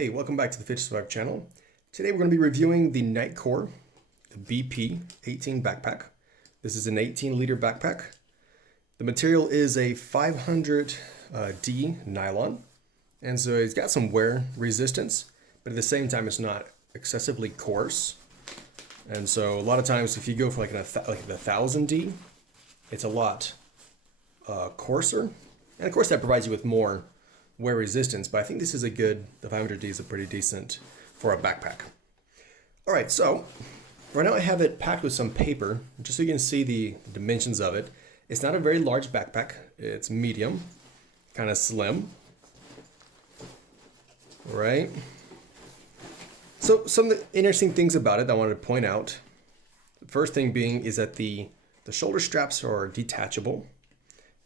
Hey, welcome back to the Fit to Survive channel. Today we're going to be reviewing the Nitecore BP18 backpack. This is an 18-liter backpack. The material is a 500D nylon, and so it's got some wear resistance, but at the same time it's not excessively coarse. And so a lot of times if you go for like the 1000D, it's a lot coarser, and of course that provides you with more wear resistance, but I think this is a good, the 500D is a pretty decent for a backpack. All right, so right now I have it packed with some paper, just so you can see the dimensions of it. It's not a very large backpack, it's medium, kind of slim. All right. So some of the interesting things about it I wanted to point out. The first thing being is that the shoulder straps are detachable.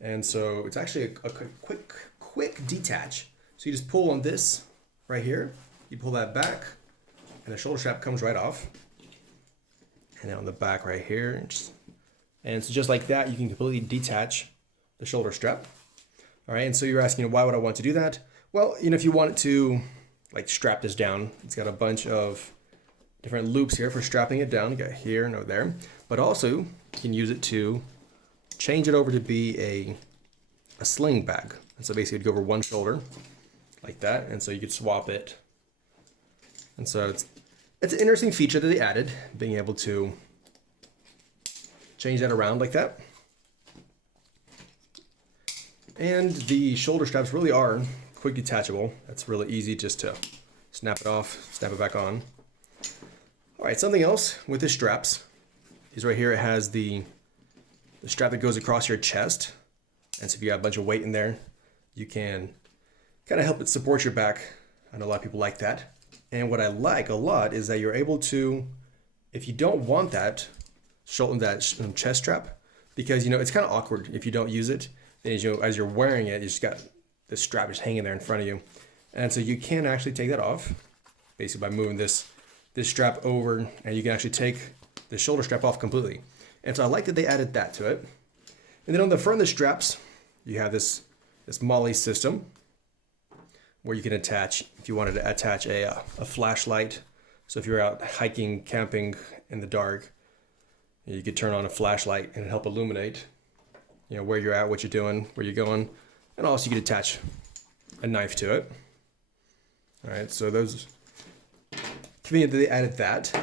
And so it's actually a quick detach. So you just pull on this right here, you pull that back, and the shoulder strap comes right off. And then on the back right here, and so just like that, you can completely detach the shoulder strap. All right, and so you're asking, why would I want to do that? Well, if you wanted to like strap this down, it's got a bunch of different loops here for strapping it down. You got here and over there, but also you can use it to change it over to be a sling bag. And so basically it'd go over one shoulder like that, and so you could swap it. And so it's an interesting feature that they added, being able to change that around like that. And the shoulder straps really are quick detachable. That's really easy just to snap it off, snap it back on. All right, something else with the straps is right here it has the strap that goes across your chest. And so if you got a bunch of weight in there, you can kind of help it support your back. I know a lot of people like that. And what I like a lot is that you're able to, if you don't want that chest strap, because it's kind of awkward if you don't use it. Then as you're wearing it, you just got this strap just hanging there in front of you. And so you can actually take that off, basically by moving this strap over, and you can actually take the shoulder strap off completely. And so I like that they added that to it. And then on the front of the straps, you have this MOLLE system where you can attach, if you wanted to attach a flashlight. So if you're out hiking, camping in the dark, you could turn on a flashlight and help illuminate, where you're at, what you're doing, where you're going. And also you could attach a knife to it. All right, so those, convenient that they added that. All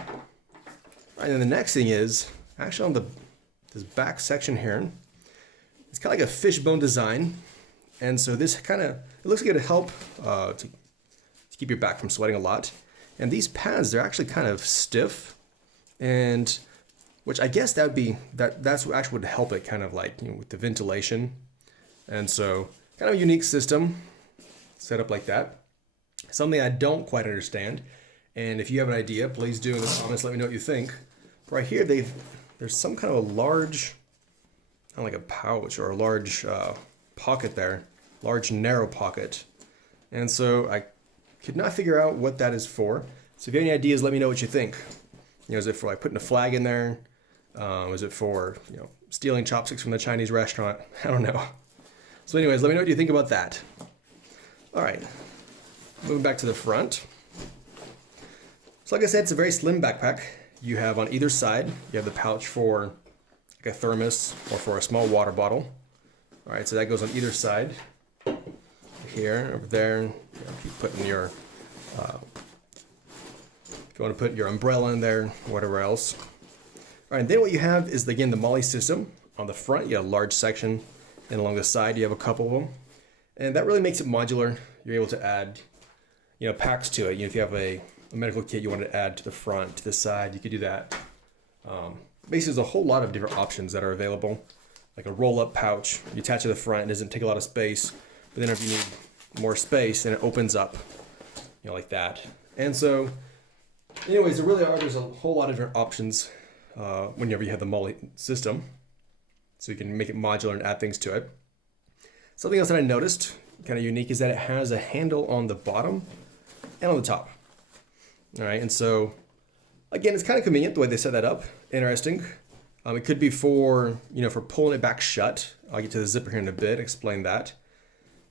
right, and then the next thing is, actually on this back section here, it's kind of like a fishbone design. And so this it looks like it'll help to keep your back from sweating a lot. And these pads, they're actually kind of stiff, and which I guess that's what actually would help it kind of like, with the ventilation. And so kind of a unique system set up like that. Something I don't quite understand. And if you have an idea, please do in the comments, let me know what you think. Right here, there's some kind of a large, kind of like a pouch or a large pocket there, large narrow pocket. And so I could not figure out what that is for. So if you have any ideas, let me know what you think. Is it for like putting a flag in there? Is it for stealing chopsticks from the Chinese restaurant? I don't know. So anyways, let me know what you think about that. All right, moving back to the front. So like I said, it's a very slim backpack. You have on either side, you have the pouch for like a thermos or for a small water bottle. All right, so that goes on either side. Here, over there, keep putting your, if you want to put your umbrella in there, whatever else. All right, then what you have is, again, the MOLLE system. On the front, you have a large section, and along the side, you have a couple of them. And that really makes it modular. You're able to add, packs to it. If you have a medical kit you want to add to the front, to the side, you could do that. Basically, there's a whole lot of different options that are available. Like a roll-up pouch, you attach to the front, it doesn't take a lot of space. But then if you need more space, then it opens up, like that. And so, anyways, there's a whole lot of different options whenever you have the MOLLE system. So you can make it modular and add things to it. Something else that I noticed, kind of unique, is that it has a handle on the bottom and on the top. All right, and so, again, it's kind of convenient the way they set that up. Interesting. It could be for, for pulling it back shut. I'll get to the zipper here in a bit, explain that.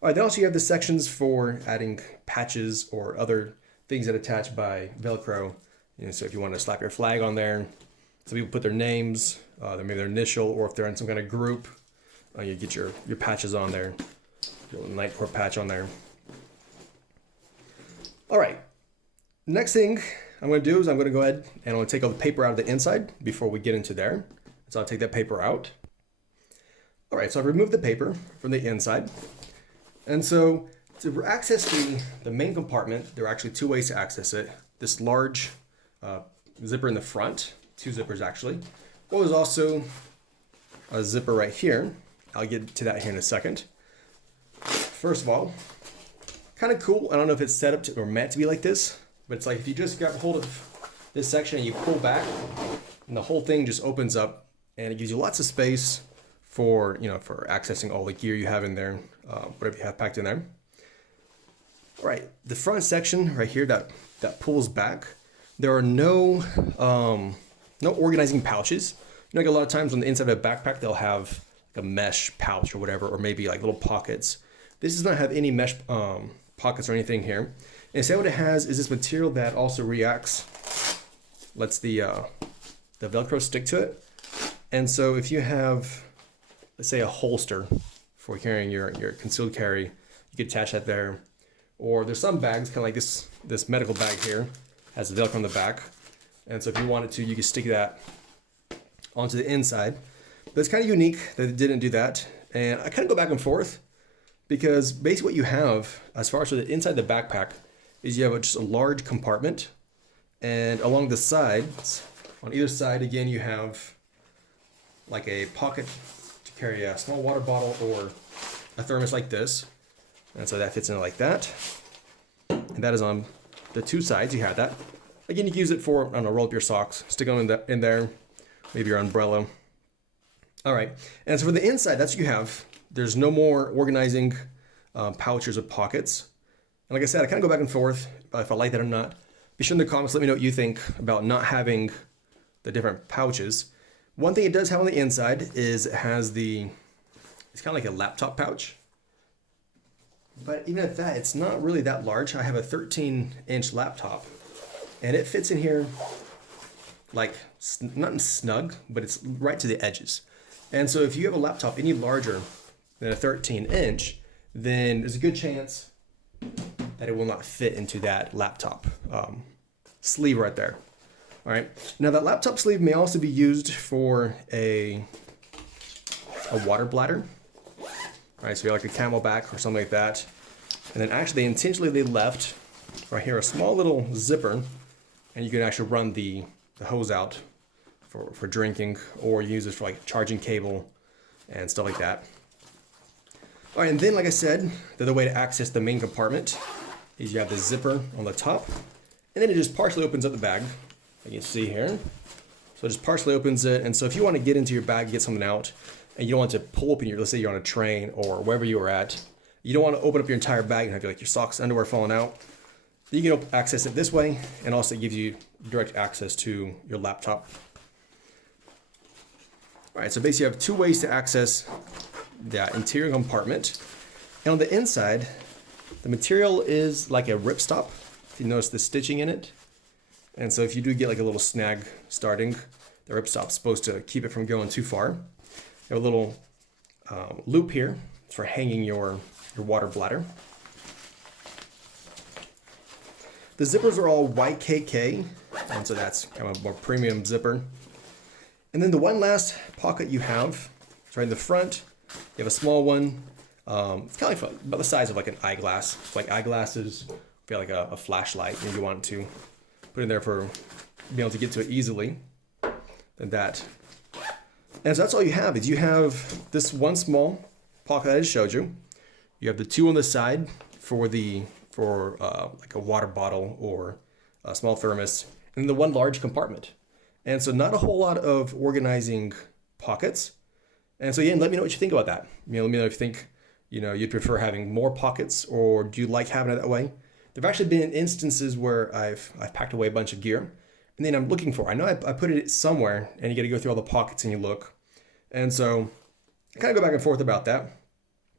All right, then also you have the sections for adding patches or other things that attach by Velcro. You know, so if you want to slap your flag on there, some people put their names, maybe their initial, or if they're in some kind of group, you get your patches on there, your little Nitecore patch on there. All right, next thing I'm going to do is I'm going to go ahead and I'm going to take all the paper out of the inside before we get into there. So I'll take that paper out. All right, so I've removed the paper from the inside. And so to access the main compartment, there are actually two ways to access it. This large zipper in the front, two zippers actually. Or there's also a zipper right here. I'll get to that here in a second. First of all, kind of cool. I don't know if it's set up to, or meant to be like this, but it's like if you just grab hold of this section and you pull back, and the whole thing just opens up, and it gives you lots of space for, you know, for accessing all the gear you have in there, whatever you have packed in there. All right, the front section right here that pulls back, there are no organizing pouches. You know, like a lot of times on the inside of a backpack, they'll have like a mesh pouch or whatever, or maybe like little pockets. This does not have any mesh pockets or anything here. Instead, what it has is this material that also reacts, lets the Velcro stick to it. And so if you have, let's say, a holster for carrying your concealed carry, you could attach that there. Or there's some bags, kind of like this medical bag here, has the Velcro on the back. And so if you wanted to, you could stick that onto the inside. But it's kind of unique that it didn't do that. And I kind of go back and forth because basically what you have, as far as the inside the backpack, is you have just a large compartment. And along the sides, on either side, again, you have like a pocket to carry a small water bottle or a thermos like this. And so that fits in like that. And that is on the two sides, you have that. Again, you can use it for, I don't know, roll up your socks, stick them in there, maybe your umbrella. All right, and so for the inside, that's what you have. There's no more organizing pouches or pockets. And like I said, I kind of go back and forth if I like that or not. Be sure in the comments, let me know what you think about not having the different pouches. One thing it does have on the inside is it has it's kind of like a laptop pouch. But even at that, it's not really that large. I have a 13-inch laptop, and it fits in here like, not snug, but it's right to the edges. And so if you have a laptop any larger than a 13-inch, then there's a good chance that it will not fit into that laptop sleeve right there. All right. Now that laptop sleeve may also be used for a water bladder. All right, so you're like a Camelback or something like that. And then actually they left right here a small little zipper, and you can actually run the hose out for drinking, or use it for like charging cable and stuff like that. All right, and then like I said, the other way to access the main compartment is you have the zipper on the top, and then it just partially opens up the bag, like you see here. So it just partially opens it, and so if you want to get into your bag, get something out, and you don't want to pull open let's say you're on a train or wherever you are at, you don't want to open up your entire bag and have your socks, underwear falling out. You can access it this way, and also it gives you direct access to your laptop. All right, so basically you have two ways to access the interior compartment. And on the inside, the material is like a ripstop. If you notice the stitching in it. And so if you do get like a little snag starting, the ripstop's supposed to keep it from going too far. You have a little loop here for hanging your water bladder. The zippers are all white KK, and so that's kind of a more premium zipper. And then the one last pocket you have is right in the front. You have a small one. It's kind of like about the size of like an eyeglass. Like eyeglasses, if you have like a flashlight and you want to put in there for being able to get to it easily, then that. And so that's all you have, is you have this one small pocket I just showed you. You have the two on the side for like a water bottle or a small thermos, and the one large compartment. And so not a whole lot of organizing pockets. And so again, let me know what you think about that. Let me know if you think, you'd prefer having more pockets, or do you like having it that way? There've actually been instances where I've packed away a bunch of gear, and then I'm looking for, I know I put it somewhere, and you got to go through all the pockets and you look. And so I kind of go back and forth about that.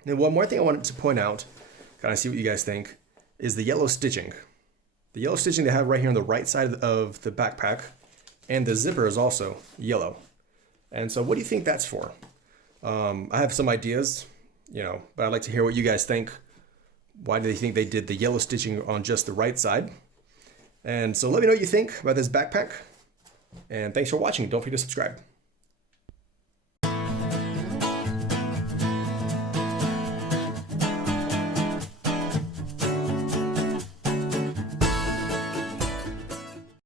And one more thing I wanted to point out, kind of see what you guys think, is the yellow stitching. The yellow stitching they have right here on the right side of the backpack, and the zipper is also yellow. And so what do you think that's for? I have some ideas, but I'd like to hear what you guys think. Why do they think they did the yellow stitching on just the right side? And so let me know what you think about this backpack. And thanks for watching. Don't forget to subscribe.